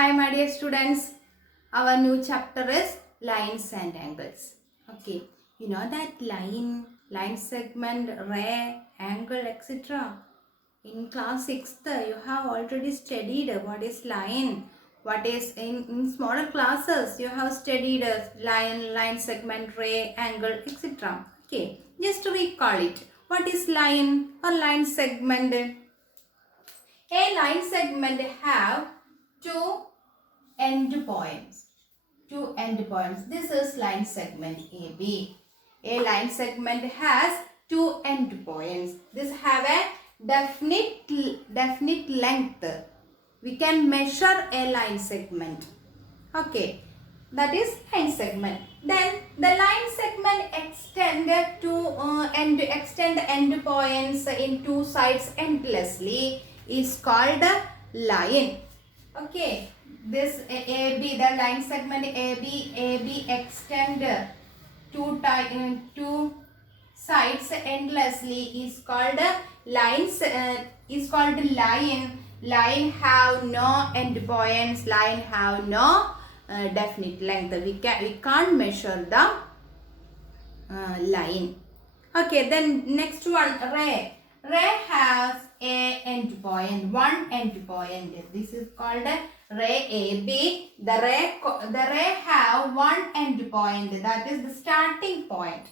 Hi my dear students, our new chapter is lines and angles. Okay, you know that line segment, ray, angle, etc. In class 6th, you have already studied what is line. What is in smaller classes, you have studied line segment, ray, angle, etc. Okay, just to recall it. What is line or line segment? A line segment have two end points. Two end points. This is line segment AB. A line segment has two end points. This have a definite length. We can measure a line segment. Okay, that is line segment. Then the line segment extend end points in two sides endlessly is called line. Okay, this AB, the line segment AB extend two sides endlessly is called lines. Is called line. Line have no end points. Line have no definite length. We can't measure the line. Okay, then next one, ray. Ray has a end point, one end point. This is called ray AB. The ray have one end point. That is the starting point.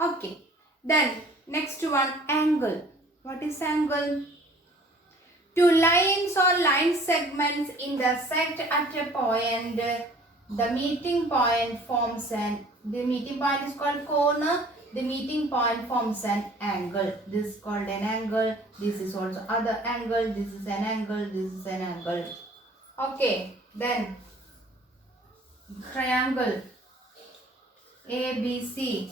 Okay. Then next one, angle. What is angle? Two lines or line segments intersect at a point. The meeting point forms the meeting point is called corner. The meeting point forms an angle. This is called an angle. This is also other angle. This is an angle. This is an angle. Okay. Then triangle ABC.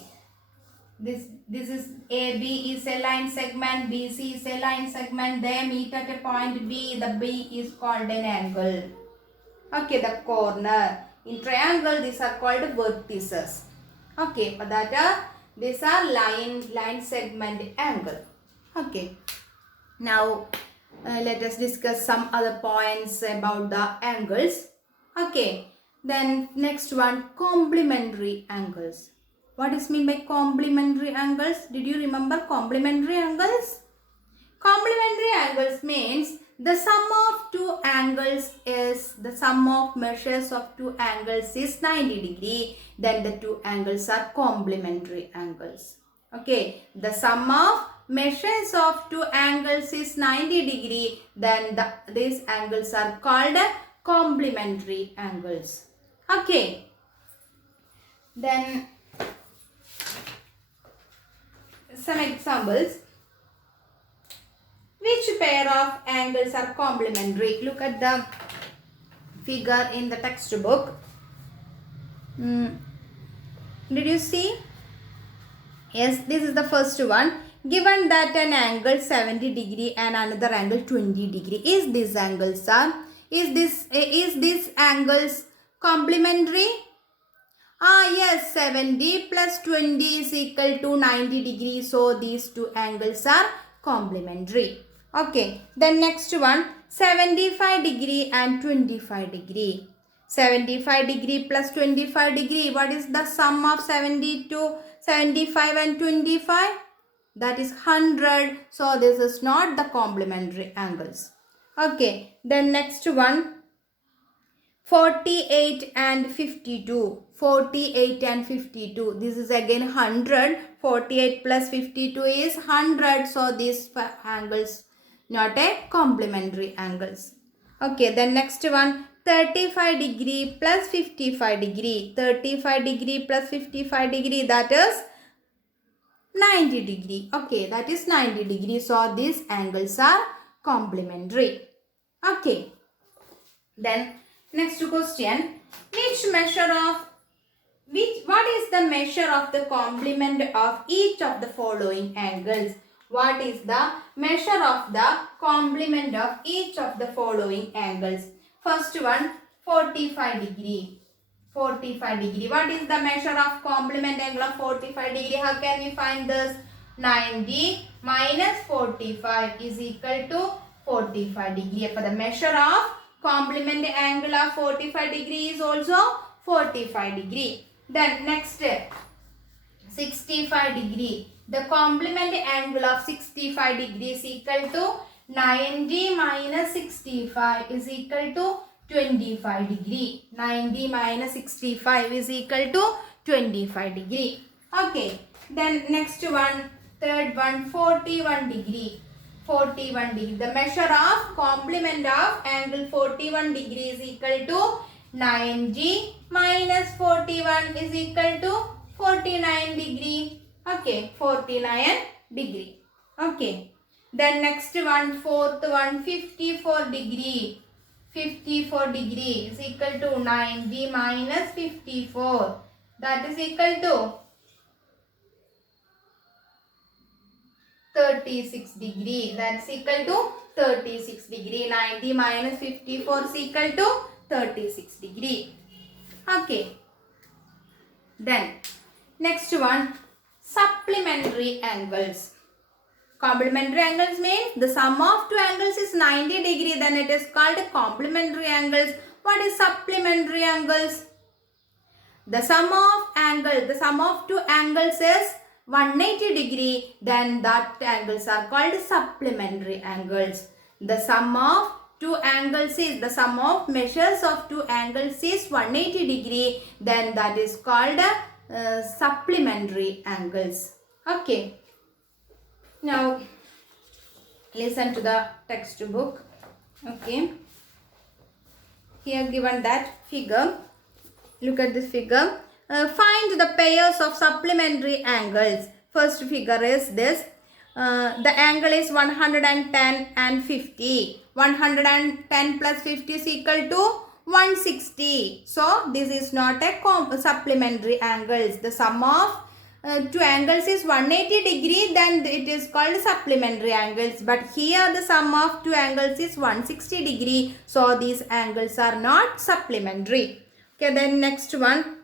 This is AB is a line segment, BC is a line segment. They meet at a point B. The B is called an angle. Okay, the corner. In triangle, these are called vertices. Okay, for that these are line segment angle. Okay. Now let us discuss some other points about the angles. Okay. Then next one, complementary angles. What is mean by complementary angles? Did you remember complementary angles? Complementary angles means the sum of two angles is the sum of measures of two angles is 90 degree. Then the two angles are complementary angles. Okay, the sum of measures of two angles is 90 degree. Then these angles are called complementary angles. Okay, then some examples. Which pair of angles are complementary? Look at the figure in the textbook. Did you see? Yes, this is the first one. Given that an angle 70 degree and another angle 20 degree, is this angles complementary? Yes, 70 plus 20 is equal to 90 degrees. So these two angles are complementary. Okay, then next one, 75 degree and 25 degree. 75 degree plus 25 degree. What is the sum of 75 and 25? That is 100. So this is not the complementary angles. Okay, then next one, 48 and 52. 48 and 52. This is again 100. 48 plus 52 is 100. So these angles not a complementary angles. Okay, then next one, 35 degree plus 55 degree. 35 degree plus 55 degree, that is 90 degree. Okay, that is 90 degree. So these angles are complementary. Okay. Then next question, what is the measure of the complement of each of the following angles? What is the measure of the complement of each of the following angles? First one, 45 degree. 45 degree. What is the measure of complement angle of 45 degree? How can we find this? 90 minus 45 is equal to 45 degree. For the measure of complement angle of 45 degree is also 45 degree. Then next 65 degree. The complement angle of 65 degree is equal to 90 minus 65 is equal to 25 degree. 90 minus 65 is equal to 25 degree. Okay. Then next one, third one, 41 degree. 41 degree. The measure of complement of angle 41 degree is equal to 90 minus 41 is equal to 49 degree. Okay, 49 degree. Okay. Then next one, fourth one, 54 degree. 54 degree is equal to 90 minus 54. That is equal to 36 degree. That's equal to 36 degree. 90 minus 54 is equal to 36 degree. Okay. Then next one, supplementary angles. Complementary angles means the sum of two angles is 90 degree. Then it is called complementary angles. What is supplementary angles? The sum of two angles is 180 degree. Then that angles are called supplementary angles. The sum of two angles is, the sum of measures of two angles is 180 degree. Then that is called supplementary angles. Okay. Now listen to the textbook. Okay. Here given that figure. Look at this figure. Find the pairs of supplementary angles. First figure is this. The angle is 110 and 50. 110 plus 50 is equal to 160. So this is not a supplementary angles. The sum of two angles is 180 degree. Then it is called supplementary angles. But here the sum of two angles is 160 degree. So these angles are not supplementary. Okay, then next one.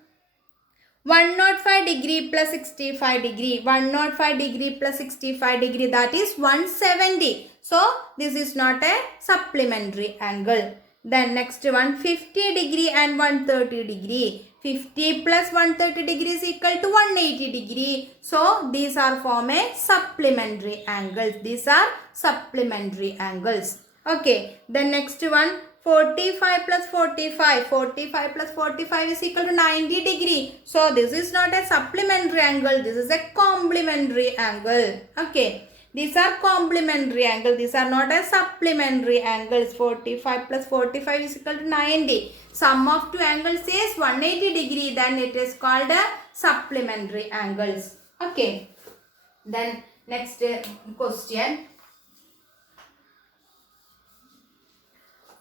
105 degree plus 65 degree. 105 degree plus 65 degree, that is 170. So this is not a supplementary angle. Then next one, 50 degree and 130 degree. 50 plus 130 degree is equal to 180 degree. So these are form a supplementary angles. These are supplementary angles. Okay. Then next one, 45 plus 45. 45 plus 45 is equal to 90 degree. So this is not a supplementary angle. This is a complementary angle. Okay. These are complementary angles. These are not a supplementary angles. 45 plus 45 is equal to 90. Sum of two angles is 180 degree. Then it is called a supplementary angles. Okay. Then next question.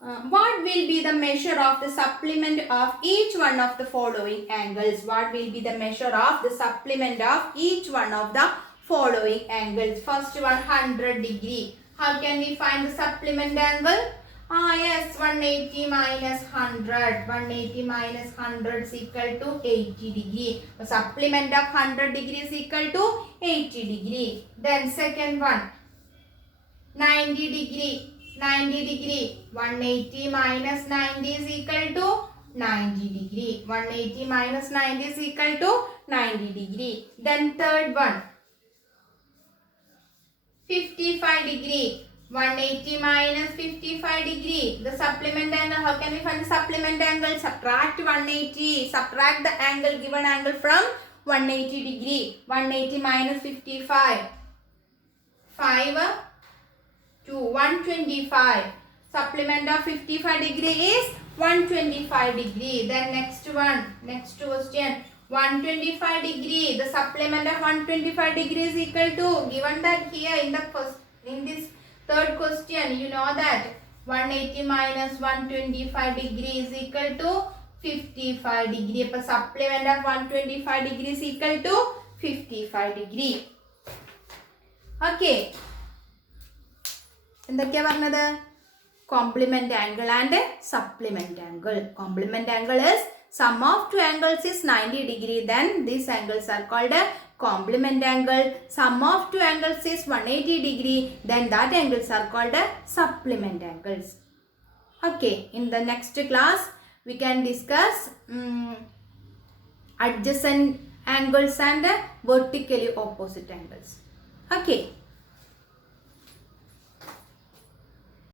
What will be the measure of the supplement of each one of the following angles? What will be the measure of the supplement of each one of the following angles? First one, 100 degree. How can we find the supplement angle? Yes, 180 minus 100. 180 minus 100 is equal to 80 degree. The supplement of 100 degree is equal to 80 degree. Then second one, 90 degree. 90 degree. 180 minus 90 is equal to 90 degree. 180 minus 90 is equal to 90 degree. Then third one, 55 degree. 180 minus 55 degree. The supplement angle. How can we find the supplement angle? Subtract 180. Subtract the angle, given angle from 180 degree. 180 minus 55. 5 to 125. Supplement of 55 degree is 125 degree. Then next one, next question, 125 degree. The supplement of 125 degree is equal to, given that here in the first, in this third question, you know that 180 minus 125 degree is equal to 55 degree. The supplement of 125 degree is equal to 55 degree. Okay. എന്തൊക്കെയാ പറഞ്ഞത്? Complement angle and supplement angle. Complement angle is sum of two angles is 90 degree. Then these angles are called a complement angle. Sum of two angles is 180 degree. Then that angles are called a supplement angles. Okay, in the next class we can discuss adjacent angles and vertically opposite angles. Okay.